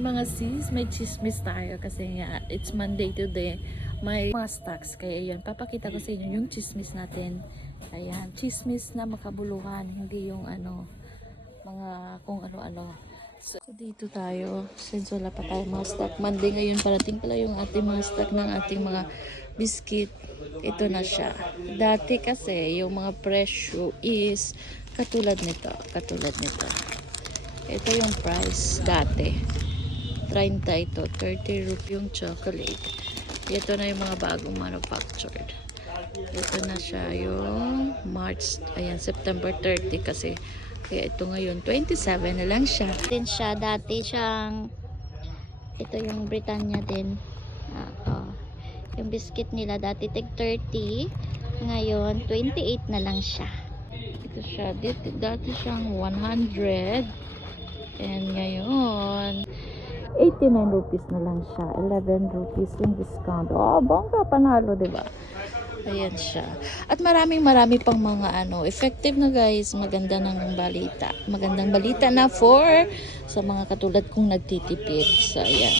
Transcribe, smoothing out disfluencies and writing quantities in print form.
Mga sis, may chismis tayo kasi nga it's Monday today. May mga stocks. Kaya yun, papakita ko sa inyo yung chismis natin. Ayan, chismis na makabuluhan. Hindi yung mga kung ano-ano. So, dito tayo. Since wala pa tayo mga stock. Monday ngayon, parating pala yung ating mga stock ng ating mga biscuit. Ito na siya. Dati kasi, yung mga presyo is katulad nito. Katulad nito. Ito yung price dati. 30 ito, 30 rupiah yung chocolate. Ito na yung mga bagong manufactured. Ito na siya yung March, ayan, September 30 kasi. Kaya ito ngayon, 27 na lang siya. Din siya, dati siyang, ito yung Britannia din. Yung biscuit nila dati tig 30, ngayon 28 na lang siya. Ito siya, dati siyang 100. And ngayon, 89 rupees na lang siya. 11 rupees yung discount. Oh, bongga, panalo, diba? Ayan siya. At marami pang mga effective na guys. Maganda ng balita. Magandang balita na for sa mga katulad kong nagtitipid. So, ayan.